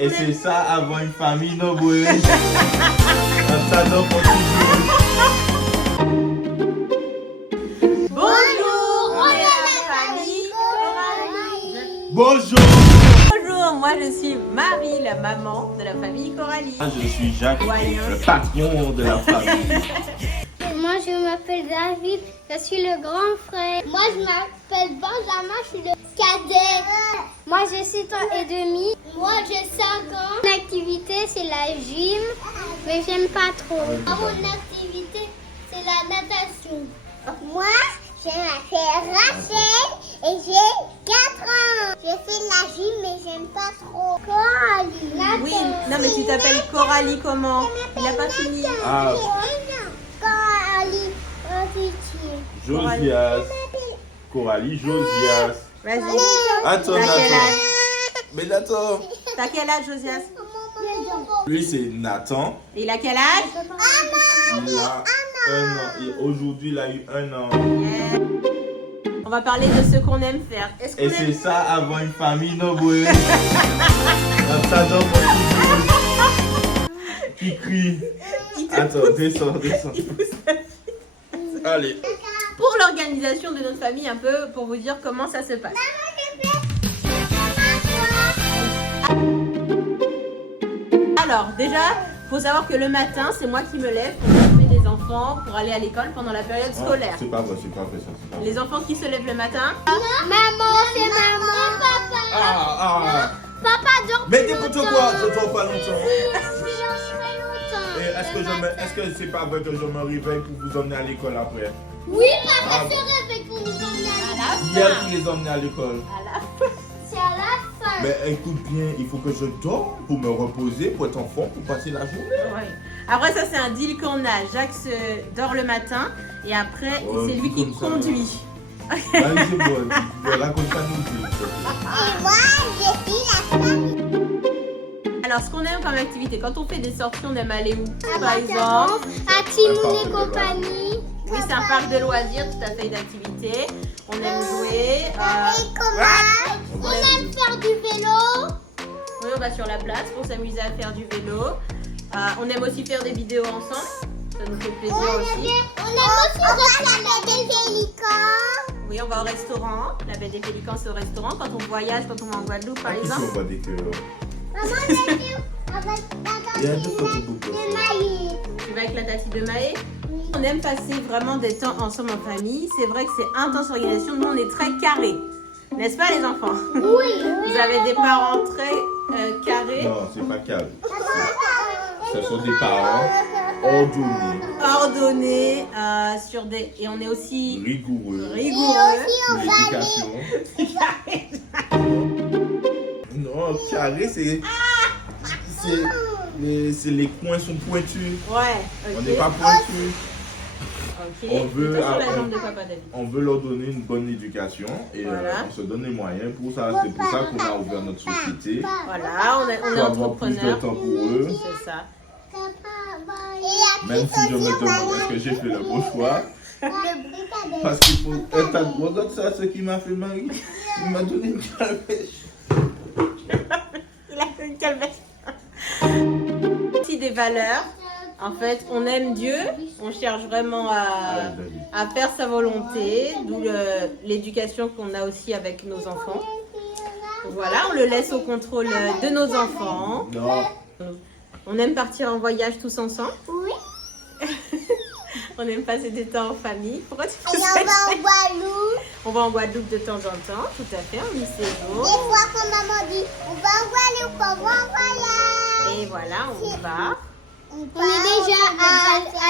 Et c'est ça, avoir une famille nombreuses. Un tas d'enfants Bonjour, on est la famille Coralie. Bonjour. Bonjour, moi je suis Marie, la maman de la famille Coralie. Je suis Jacques, le patron de la famille. Moi, je m'appelle David, je suis le grand frère. Moi, je m'appelle Benjamin, je suis le cadet. Moi, j'ai 7 ans et demi. Moi, j'ai 5 ans. Mon activité, c'est la gym, mais j'aime pas trop. Mon activité, c'est la natation. Moi, je m'appelle Rachel et j'ai 4 ans. Je fais la gym, mais j'aime pas trop. Coralie. Oui, non mais tu t'appelles Coralie comment? Il n'a pas fini. Ah, Coralie. Josias. Coralie, Josias. Vas-y. Attends, T'as quel Nathan. âge? Mais Nathan. T'as quel âge, Josias? Lui, c'est Nathan. Et il a quel âge? Il a 1 an. Et aujourd'hui, il a eu 1 an. Yeah. On va parler de ce qu'on aime faire. Est-ce qu'on Et c'est aime... ça, avoir une famille nombreuse. Un tas d'enfants qui crient. Attends, descends. Il pousse la vie. Allez. Pour l'organisation de notre famille, un peu pour vous dire comment ça se passe. Alors, déjà, faut savoir que le matin, c'est moi qui me lève pour m'occuper des enfants pour aller à l'école pendant la période scolaire. C'est pas vrai ça. C'est pas vrai. Les enfants qui se lèvent le matin, Maman, c'est maman. Papa. Ah. Papa dort Mais plus t'écoutes longtemps. quoi? Je dors pas longtemps. Longtemps. Et est-ce que c'est pas vrai que je me réveille pour vous emmener à l'école après? Oui, papa Ah. se réveille pour nous emmener à à la Hier, fin. vous les emmenez à l'école. À la fin. C'est à la fin. Mais écoute bien, il faut que je dorme pour me reposer, pour être en forme, pour passer la journée. Ouais. Après, ça, c'est un deal qu'on a. Jacques dort le matin et après, Oh, c'est lui dit qui comme ça. conduit. Allez, c'est bon. Raconte ça nous deux. Et moi, je suis la famille. Alors, ce qu'on aime comme activité, quand on fait des sorties, on aime aller où? À Par exemple, à Timoun et compagnie. oui, c'est un parc de loisirs, tout à fait, une activité. On aime jouer. On aime faire du vélo. Oui, on va sur la place pour s'amuser à faire du vélo. On aime aussi faire des vidéos ensemble. Ça nous fait plaisir aussi. On aime aussi regarder des pélicans. Oui, on va au restaurant. La baie des Pélicans, c'est au restaurant. Quand on voyage, quand on va en Guadeloupe, par Ici, exemple. on voit des cœurs. Maman, j'ai vu avec Il y a la deux photos de de maïs. Tu vas avec la tati de Maë. On aime passer vraiment des temps ensemble en famille. C'est vrai que c'est intense organisation. Nous, on est très carrés. N'est-ce pas, les enfants? Oui. Vous avez des parents très carrés, Non, c'est pas calme. Ce sont des parents ordonnés, ordonnés, sur des... Et on est aussi rigoureux, rigoureux. pour l'éducation. Non, carré, c'est les coins sont pointus. Ouais, On ok. n'est pas pointus. Ok. On veut Plutôt sur la avoir- jambe de papa David. On veut leur donner une bonne éducation et Voilà. on se donne les moyens pour ça. C'est pour ça qu'on a ouvert notre société. Voilà, on est Pour avoir plus de entrepreneurs. temps pour eux. C'est ça. Même si je me demande est-ce que j'ai fait le bon choix. Parce qu'il faut. Regarde ça, ce qui m'a fait Marie. Il m'a donné une calèche. Il a fait une calmette. Aussi des valeurs. En fait, on aime Dieu. On cherche vraiment à faire sa volonté. D'où l'éducation qu'on a aussi avec nos enfants. Voilà, on le laisse au contrôle de nos enfants. Non. On aime partir en voyage tous ensemble. Oui. On aime passer des temps en famille. Pourquoi tu fais Et ça? on va en Guadeloupe. On va en Guadeloupe de temps en temps, tout à fait, en Des mi-séjour. fois, quand maman dit, on va en Guadeloupe, on va en voyage. Et voilà, on va. On est déjà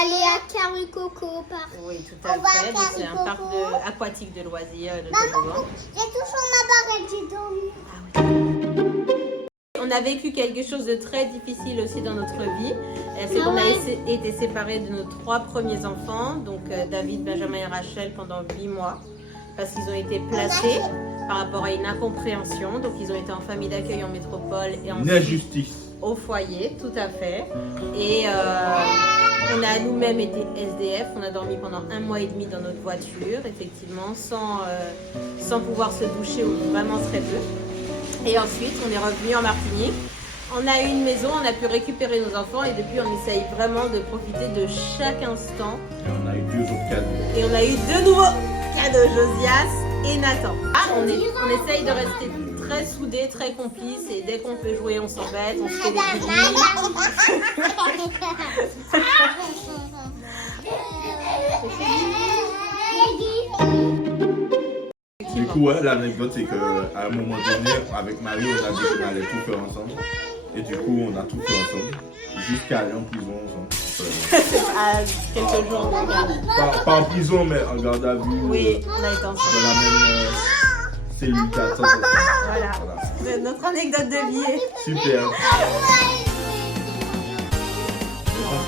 allé à Caricoco au parc. Oui, tout On à va fait. à Donc, c'est un parc Caricoco. aquatique de loisirs. De Maman, toboggan. j'ai toujours ma barrette, j'ai dormi. On a vécu quelque chose de très difficile aussi dans notre vie. C'est qu'on a été séparés de nos 3 premiers enfants, donc David, Benjamin et Rachel, pendant 8 mois, parce qu'ils ont été placés par rapport à une incompréhension. Donc ils ont été en famille d'accueil en métropole et Une ensuite injustice. au foyer, tout à fait. Et on a nous-mêmes été SDF. On a dormi pendant 1 mois et demi dans notre voiture, effectivement, sans pouvoir se doucher ou vraiment très peu. Et ensuite, on est revenu en Martinique On a eu une maison, on a pu récupérer nos enfants et depuis on essaye vraiment de profiter de chaque instant. Et on a eu 2 autres cadeaux. Et on a eu 2 nouveaux cadeaux, Josias et Nathan. On essaye de rester très soudés, très complices et dès qu'on peut jouer, on s'embête, on se fait des bisous. Du coup, ouais, l'anecdote, c'est qu'à un moment donné, avec Marie, on a dit qu'on allait tout faire ensemble. Et du coup, on a tout fait ensemble. Jusqu'à aller en prison ensemble. À quelques jours de garde. Pas en prison, mais en garde à vue. Oui, on a été ensemble. Dans la même cellule d'attente. Voilà. C'est notre anecdote de vie. Super. Donc,